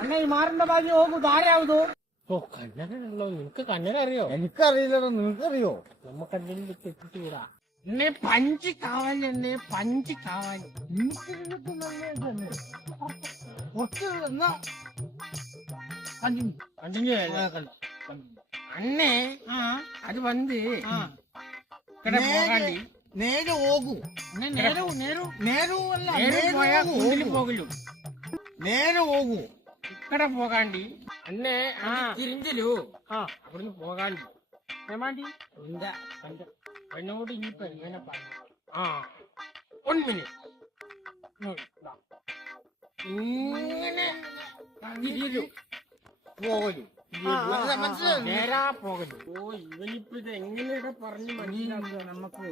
അണ്ണ ഈ മാറിന്റെ ഭാഗ്യ നോക്കൂ ധാരാവതോ. ഓ കന്നഡല്ലോ, നിനക്ക് കന്നഡ അറിയോ? എനിക്കറിയില്ലടോ, നിനക്കറിയോ? നമുക്കെന്തെങ്കിലും തെറ്റിച്ചുകൂടാ. എന്നെ പഞ്ച് കാവാലി, എന്നെ പഞ്ച് കാവാലി. അണ്ണേ അത് വന്ന് പോകാണ്ടി നേരെ പോകൂ. പോകലും നേരെ പോകൂ. ഇവിടെ പോകാണ്ടി അന്നെ തിരിഞ്ചലു അവിടുന്ന് പോകാണ്ടി ഏമാണ്ടി എന്താ എന്നോട് ഇനിയിപ്പോ എങ്ങനെ പറഞ്ഞു? 1 മിനിറ്റ് ഇങ്ങനെ തിരിയലും പോകലും നേരാ പോകലും. ഓ ഇവനിപ്പോ ഇത് എങ്ങനെയൊക്കെ പറഞ്ഞ് മനസ്സിലാക്കുക നമുക്ക്.